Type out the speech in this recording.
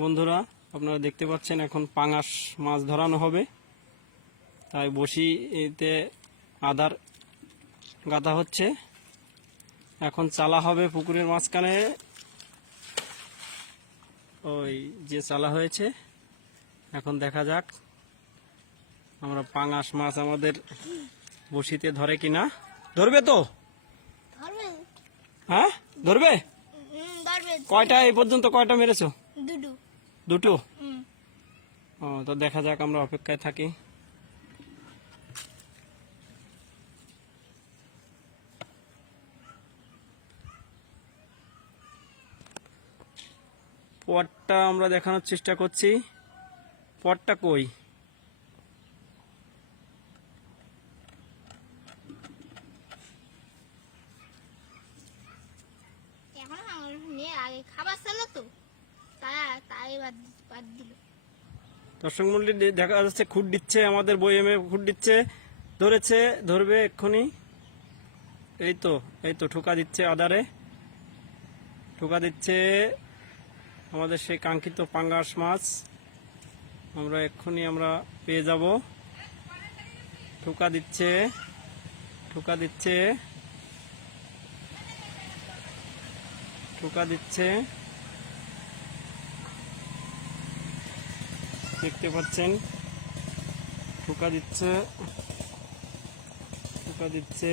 বন্ধুরা, আপনারা দেখতে পাচ্ছেন এখন পাঙাশ মাছ ধরানো হবে। তাই বসিতে আদার গাদা হচ্ছে। এখন চালা হবে পুকুরের মাঝখানে, ওই যে চালা হয়েছে। এখন দেখা যাক আমরা পাঙাশ মাছ আমাদের বসিতে ধরে কিনা। ধরবে তো? হ্যাঁ ধরবে। কয়টা এই পর্যন্ত কয়টা মেরেছো? দুটো। ও, তো দেখা যাক, আমরা অপেক্ষায় থাকি। পটটা আমরা দেখানোর চেষ্টা করছি। পটটা কই? দর্শক মন্ডলী দেখা যাচ্ছে খুঁট দিচ্ছে, আমাদের বইএমে খুঁট দিচ্ছে। ধরেছে, ধরবে এক্ষুনি। এই তো ঠোকা দিচ্ছে, আদারে ঠোকা দিচ্ছে আমাদের সেই কাঙ্ক্ষিত পাঙ্গাস মাছ। আমরা এক্ষুনি পেয়ে যাব। ঠোকা দিচ্ছে, ঠোকা দিচ্ছে, ঠোকা দিচ্ছে। দেখতে পাচ্ছেন ঠোকা দিচ্ছে, ঠোকা দিচ্ছে।